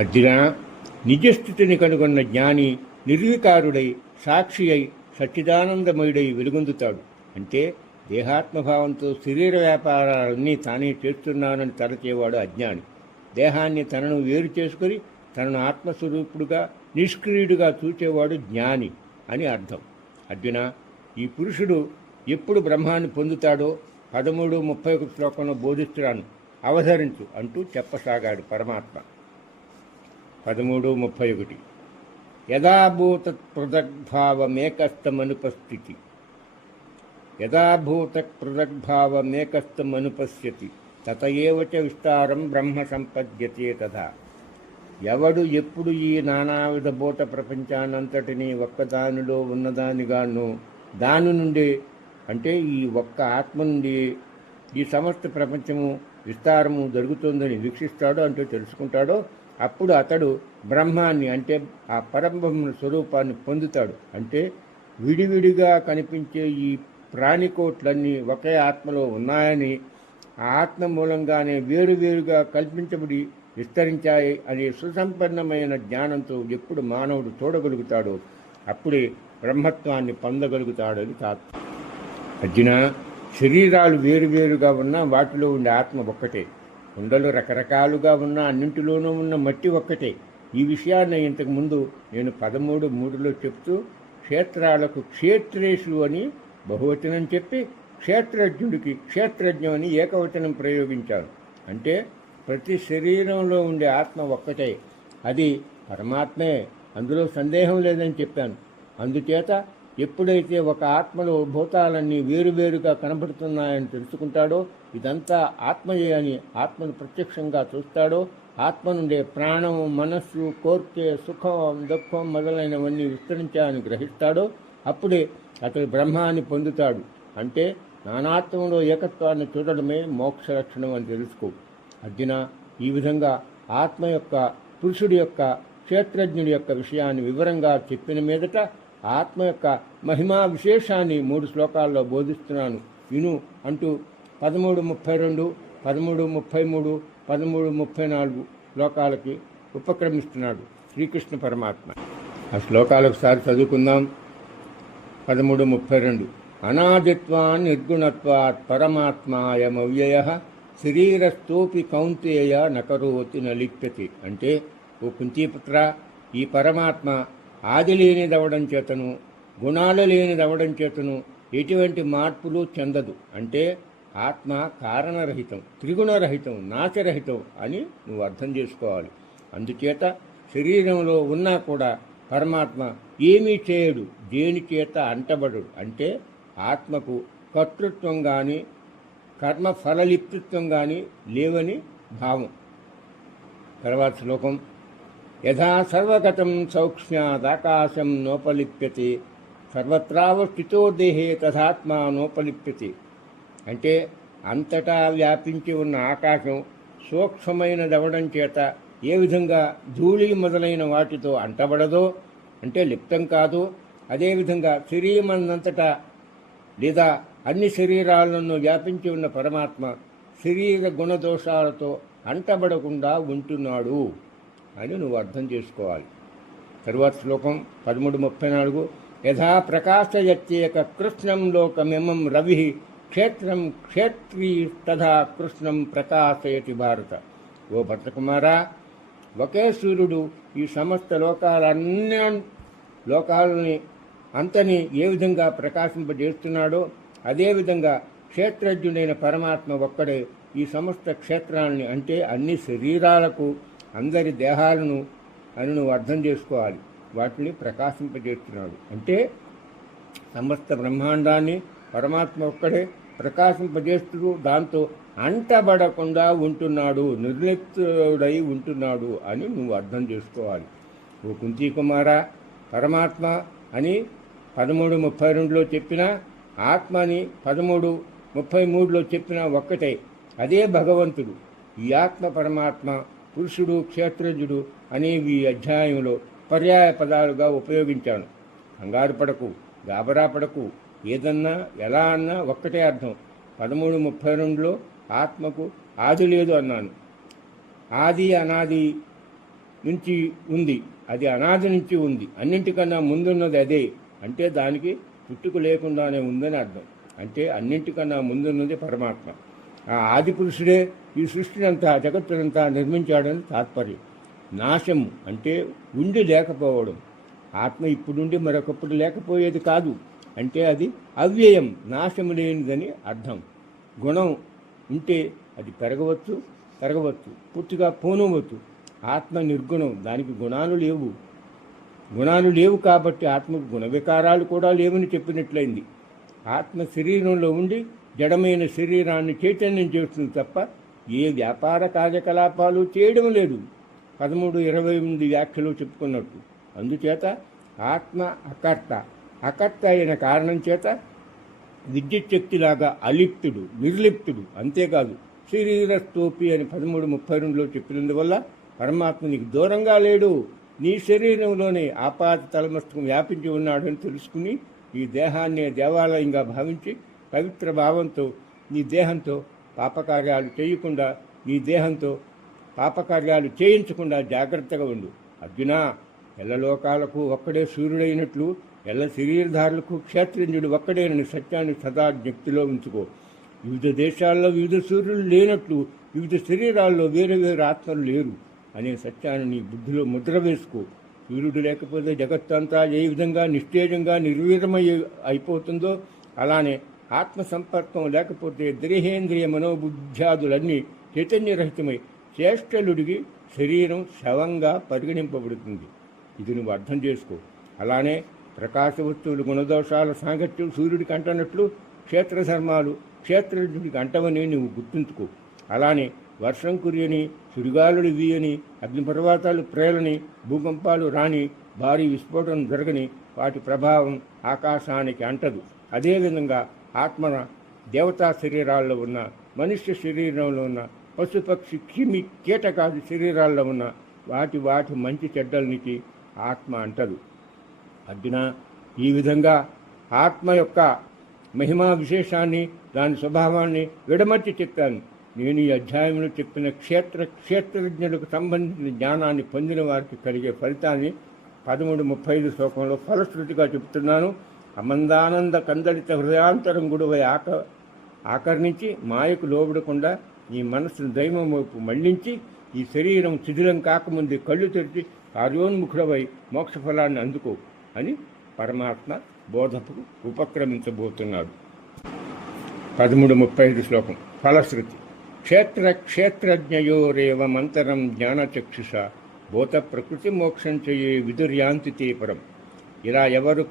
అర్జున, నిజస్థితిని కనుగొన్న జ్ఞాని నిర్వికారుడై సాక్షి అయి సచ్చిదానందమయుడై వెలుగొందుతాడు. అంటే దేహాత్మభావంతో శరీర వ్యాపారాలన్నీ తానే చేస్తున్నానని తలచేవాడు అజ్ఞాని. దేహాన్ని తనను వేరు చేసుకుని తనను ఆత్మస్వరూపుడుగా నిష్క్రియుడుగా చూచేవాడు జ్ఞాని అని అర్థం. అర్జున, ఈ పురుషుడు ఎప్పుడు బ్రహ్మాన్ని పొందుతాడో 13:31 శ్లోకంలో బోధిస్తున్నాను, అవధరించు అంటూ చెప్పసాగాడు పరమాత్మ. 13:31 యథాభూత పృథగ్భావమేకస్తమనుపస్థితి యథాభూత పృథగ్భావమేకస్తమనుపశ్యతి తత ఏవ చ విస్తారం బ్రహ్మ సంపద్యతే తథా. ఎవడు ఎప్పుడు ఈ నానావిధ భూత ప్రపంచానంతటినీ ఒక్కదానిలో ఉన్నదానిగాను దాని నుండి అంటే ఈ ఒక్క ఆత్మ నుండి ఈ సమస్త ప్రపంచము విస్తారము జరుగుతుందని వీక్షిస్తాడో అంటే తెలుసుకుంటాడో అప్పుడు అతడు బ్రహ్మాన్ని అంటే ఆ పరబ్రహ్మ స్వరూపాన్ని పొందుతాడు. అంటే విడివిడిగా కనిపించే ఈ ప్రాణికోట్లన్నీ ఒకే ఆత్మలో ఉన్నాయని, ఆ ఆత్మ మూలంగానే వేరువేరుగా కల్పించబడి విస్తరించాయి అనే సుసంపన్నమైన జ్ఞానంతో ఎప్పుడు మానవుడు చూడగలుగుతాడో అప్పుడే బ్రహ్మత్వాన్ని పొందగలుగుతాడని తాత్పర్యం. అర్జున, శరీరాలు వేరువేరుగా ఉన్నా వాటిలో ఉండే ఆత్మ ఒక్కటే. కుండలు రకరకాలుగా ఉన్న అన్నింటిలోనూ ఉన్న మట్టి ఒక్కటే. ఈ విషయాన్ని ఇంతకుముందు నేను 13:3లో చెప్తూ క్షేత్రాలకు క్షేత్రేషు అని బహువచనం చెప్పి క్షేత్రజ్ఞుడికి క్షేత్రజ్ఞం అని ఏకవచనం ప్రయోగించాను. అంటే ప్రతి శరీరంలో ఉండే ఆత్మ ఒక్కటే, అది పరమాత్మే, అందులో సందేహం లేదని చెప్పాను. అందుచేత ఎప్పుడైతే ఒక ఆత్మలో భూతాలన్నీ వేరువేరుగా కనబడుతున్నాయని తెలుసుకుంటాడో, ఇదంతా ఆత్మయే అని ఆత్మను ప్రత్యక్షంగా చూస్తాడో, ఆత్మ నుండే ప్రాణం, మనస్సు, కోర్కె, సుఖం, దుఃఖం మొదలైనవన్నీ విస్తరించాలని గ్రహిస్తాడో అప్పుడే అతడు బ్రహ్మాన్ని పొందుతాడు. అంటే నానాత్మంలో ఏకత్వాన్ని చూడడమే మోక్ష లక్షణం అని తెలుసుకో. అర్జున, ఈ విధంగా ఆత్మ యొక్క, పురుషుడి యొక్క, క్షేత్రజ్ఞుడి యొక్క విషయాన్ని వివరంగా చెప్పిన మీదట ఆత్మ యొక్క మహిమా విశేషాన్ని 3 శ్లోకాల్లో బోధిస్తున్నాను విను అంటూ 13:32, 13:33, 13:34 శ్లోకాలకి ఉపక్రమిస్తున్నాడు శ్రీకృష్ణ పరమాత్మ. ఆ శ్లోకాలు ఒకసారి చదువుకుందాం. 13:32 అనాదిత్వాన్ నిర్గుణత్వాత్ పరమాత్మాయమవ్యయః శరీరస్థోపి కౌంతేయ నకరోతి నలిప్యతి. అంటే ఓ కుంతీపుత్ర, ఈ పరమాత్మ ఆది లేనిదవడం చేతను గుణాలు లేనిదవడం చేతను ఎటువంటి మార్పులు చెందదు. అంటే ఆత్మ కారణరహితం, త్రిగుణరహితం, నాశరహితం అని నువ్వు అర్థం చేసుకోవాలి. అందుచేత శరీరంలో ఉన్నా కూడా పరమాత్మ ఏమీ చేయడు, దేని చేత అంటబడు. అంటే ఆత్మకు కర్తృత్వం కానీ కర్మ ఫలలిప్తృత్వం కానీ లేవని భావం. తర్వాత శ్లోకం యథా సర్వగతం సౌక్ష్మ్యాదాకాశం నోపలిప్యతే సర్వత్రావస్థితో దేహే తథాత్మా నోపలిప్యతే. అంటే అంతటా వ్యాపించి ఉన్న ఆకాశం సూక్ష్మమైనదవడం చేత ఏ విధంగా ధూళి మొదలైన వాటితో అంటబడదో, అంటే లిప్తం కాదు, అదేవిధంగా శరీరమంతటా లేదా అన్ని శరీరాలను వ్యాపించి ఉన్న పరమాత్మ శరీర గుణదోషాలతో అంటబడకుండా ఉంటున్నాడు అని నువ్వు అర్థం చేసుకోవాలి. తరువాత శ్లోకం 13:34 యథా ప్రకాశయత్యేక కృష్ణం లోకమిమం రవి క్షేత్రం క్షేత్రీ తథా కృష్ణం ప్రకాశయతి భారత. ఓ భరతకుమారా, ఒకే సూర్యుడు ఈ సమస్త లోకాలని అంతని ఏ విధంగా ప్రకాశింపజేస్తున్నాడో అదేవిధంగా క్షేత్రజ్ఞుడైన పరమాత్మ ఒక్కడే ఈ సమస్త క్షేత్రాలని అంటే అన్ని శరీరాలకు, అందరి దేహాలను అని నువ్వు అర్థం చేసుకోవాలి. వాటిని ప్రకాశింపజేస్తున్నాడు. అంటే సమస్త బ్రహ్మాండాన్ని పరమాత్మ ఒక్కడే ప్రకాశింపజేస్తూ దాంతో అంటబడకుండా ఉంటున్నాడు, నిర్లిప్తుడై ఉంటున్నాడు అని నువ్వు అర్థం చేసుకోవాలి. ఓ కుంతీకుమారా, పరమాత్మ అని 13:32లో చెప్పిన, ఆత్మ అని 13:33లో చెప్పిన ఒక్కటే. అదే భగవంతుడు. ఈ ఆత్మ పరమాత్మ, పురుషుడు, క్షేత్రజ్ఞుడు అనేవి ఈ అధ్యాయంలో పర్యాయ పదాలుగా ఉపయోగించాను. కంగారు పడకు, గాబరా పడకు, ఏదన్నా ఎలా అన్నా ఒక్కటే అర్థం. 13:32లో ఆత్మకు ఆది లేదు అన్నాను. ఆది అనాది నుంచి ఉంది, అది అనాది నుంచి ఉంది, అన్నింటికన్నా ముందున్నది అదే అంటే దానికి పుట్టుక లేకుండానే ఉందని అర్థం. అంటే అన్నింటికన్నా ముందున్నది పరమాత్మ. ఆ ఆది పురుషుడే ఈ సృష్టినంతా జగత్తునంతా నిర్మించాడని తాత్పర్యం. నాశము అంటే ఉండి లేకపోవడం. ఆత్మ ఇప్పుడుండి మరొకప్పుడు లేకపోయేది కాదు, అంటే అది అవ్యయం, నాశము లేనిదని అర్థం. గుణం ఉంటే అది పెరగవచ్చు, తరగవచ్చు, పూర్తిగా పోనవచ్చు. ఆత్మ నిర్గుణం, దానికి గుణాలు లేవు కాబట్టి ఆత్మకు గుణ వికారాలు కూడా లేవని చెప్పినట్లయింది. ఆత్మ శరీరంలో ఉండి జడమైన శరీరాన్ని చైతన్యం చేస్తుంది తప్ప ఏ వ్యాపార కార్యకలాపాలు చేయడం లేదు. 13:28 వ్యాఖ్యలో చెప్పుకున్నట్టు. అందుచేత ఆత్మ అకర్త అయిన కారణం చేత విద్యుత్ శక్తిలాగా అలిప్తుడు, నిర్లిప్తుడు. అంతేకాదు శరీరస్థోపి అని 13:32లో చెప్పినందువల్ల పరమాత్మ నీకు దూరంగా లేడు, నీ శరీరంలోనే ఆపాత తలమస్తకం వ్యాపించి ఉన్నాడని తెలుసుకుని ఈ దేహాన్నే దేవాలయంగా భావించి పవిత్ర భావంతో నీ దేహంతో పాపకార్యాలు చేయించకుండా జాగ్రత్తగా ఉండు. అర్జున, ఎల్ల లోకాలకు ఒక్కడే సూర్యుడైనట్లు ఎల్ల శరీరధారులకు క్షేత్రజ్ఞుడు ఒక్కడేనని సత్యాన్ని సదా జ్ఞప్తిలో ఉంచుకో. వివిధ దేశాల్లో వివిధ సూర్యులు లేనట్లు వివిధ శరీరాల్లో వేరే వేరు ఆత్మలు లేరు అనే సత్యాన్ని నీ బుద్ధిలో ముద్ర వేసుకో. సూర్యుడు లేకపోతే జగత్తంతా ఏ విధంగా నిస్తేజంగా నిర్వీర్యమై అయిపోతుందో అలానే ఆత్మ సంపర్కం లేకపోతే దేహేంద్రియ మనోబుద్ధ్యాదులన్నీ చైతన్యరహితమై చేష్టలుడిగి శరీరం శవంగా పరిగణింపబడుతుంది. ఇది నువ్వు అర్థం చేసుకో. అలానే ప్రకాశ వస్తువులు గుణదోషాల సాంగత్యం సూర్యుడికి అంటనట్లు క్షేత్రధర్మాలు క్షేత్రజ్ఞుడికి అంటవని నువ్వు గుర్తుంచుకో. అలానే వర్షం కురియని, సుడిగాలులు వీయని, అగ్నిపర్వతాలు ప్రేలని, భూకంపాలు రాని, భారీ విస్ఫోటనం జరగని వాటి ప్రభావం ఆకాశానికి అంటదు. అదేవిధంగా ఆత్మ దేవతా శరీరాల్లో ఉన్న, మనుష్య శరీరంలో ఉన్న, పశుపక్షి కిమి కీటకాది శరీరాల్లో ఉన్న వాటి మంచి చెడ్డలనికి ఆత్మ అంటదు. అర్జున, ఈ విధంగా ఆత్మ యొక్క మహిమా విశేషాన్ని, దాని స్వభావాన్ని విడమర్చి చెప్పాను. నేను ఈ అధ్యాయంలో చెప్పిన క్షేత్రజ్ఞులకు సంబంధించిన జ్ఞానాన్ని పొందిన వారికి కలిగే ఫలితాన్ని 13:35 శ్లోకంలో ఫలశ్రుతిగా చెబుతున్నాను. అమందానంద కందలిత హృదయాంతరంగుడువై ఆకర్ణించి మాయకు లోబడకుండా ఈ మనస్సును దైవం వైపు మళ్లించి ఈ శరీరం శిథిలం కాకముందే కళ్ళు తెరిచి కార్యోన్ముఖుడవై మోక్షఫలాన్ని అందుకో అని పరమాత్మ బోధకు ఉపక్రమించబోతున్నాడు. 13:35 శ్లోకం ఫలశ్రుతి. క్షేత్రజ్ఞయోరేవమంతరం జ్ఞానచక్షుష భూత ప్రకృతి మోక్షం చేయే విదుర్యాంతి తే పరం. ఇలా ఎవరు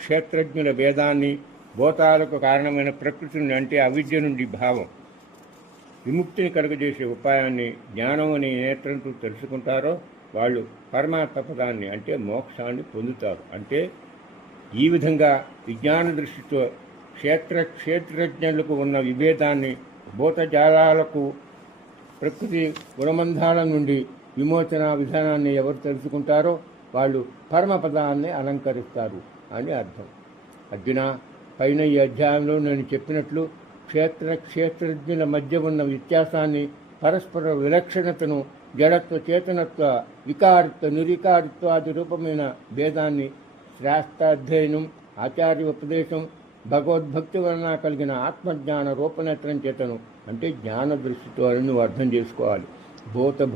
క్షేత్రజ్ఞుల భేదాన్ని, భూతాలకు కారణమైన ప్రకృతిని అంటే అవిద్య నుండి భావం విముక్తిని కలుగజేసే ఉపాయాన్ని జ్ఞానం అనే నేత్రంతో తెలుసుకుంటారో వాళ్ళు పరమాత్మ పదాన్ని అంటే మోక్షాన్ని పొందుతారు. అంటే ఈ విధంగా విజ్ఞాన దృష్టితో క్షేత్రజ్ఞులకు ఉన్న విభేదాన్ని, భూతజాలాలకు ప్రకృతి గుణబంధాల నుండి విమోచన విధానాన్ని ఎవరు తెలుసుకుంటారో వాళ్ళు పరమపదాన్ని అలంకరిస్తారు అని అర్థం. అర్జున, పైన ఈ అధ్యాయంలో నేను చెప్పినట్లు క్షేత్రజ్ఞుల మధ్య ఉన్న వ్యత్యాసాన్ని, పరస్పర విలక్షణతను, జడత్వ చేతనత్వ వికారిత్వ నిరికారిత్వాది రూపమైన భేదాన్ని శాస్త్రాధ్యయనం, ఆచార్య ఉపదేశం, భగవద్భక్తి వలన కలిగిన ఆత్మజ్ఞాన రూపనేత్రం చేతను అంటే జ్ఞాన దృష్టితో అని నువ్వు అర్థం చేసుకోవాలి.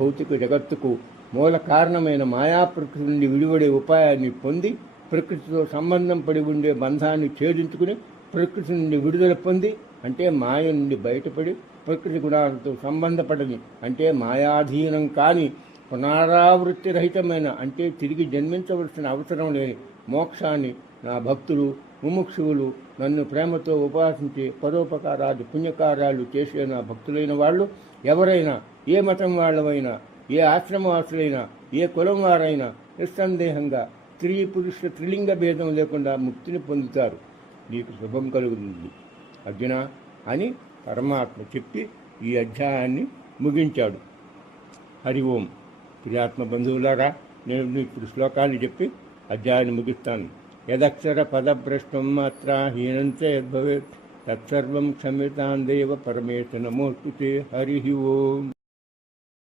భౌతిక జగత్తుకు మూల కారణమైన మాయా ప్రకృతి నుండి విడిపడే ఉపాయాన్ని పొంది ప్రకృతితో సంబంధం పడి ఉండే బంధాన్ని ఛేదించుకుని ప్రకృతి నుండి విడుదల పొంది అంటే మాయ నుండి బయటపడి ప్రకృతి గుణాలతో సంబంధపడని అంటే మాయాధీనం కాని పునరావృత్తి రహితమైన అంటే తిరిగి జన్మించవలసిన అవసరం లేని మోక్షాన్ని నా భక్తులు ముముక్షువులు నన్ను ప్రేమతో ఉపాసించి పరోపకారాలు పుణ్యకార్యాలు చేసే నా భక్తులైన వాళ్ళు ఎవరైనా, ఏ మతం వాళ్ళమైనా, ఏ ఆశ్రమవాసులైనా, ఏ కులం వారైనా నిస్సందేహంగా స్త్రీ పురుష త్రిలింగ భేదం లేకుండా ముక్తిని పొందుతారు. నీకు శుభం కలుగుతుంది అర్జున అని పరమాత్మ చెప్పి ఈ అధ్యాయాన్ని ముగించాడు. హరి ఓం. ప్రియాత్మ బంధువులారా, నేను ఇప్పుడు శ్లోకాన్ని చెప్పి అధ్యాయాన్ని ముగిస్తాను. యదక్షర పదభ్రష్టం మాత్ర హీనంచ యద్భవేత్ తత్సర్వం క్షమ్యతాం దేవ పరమేశ నమోస్తుతే. హరి ఓం.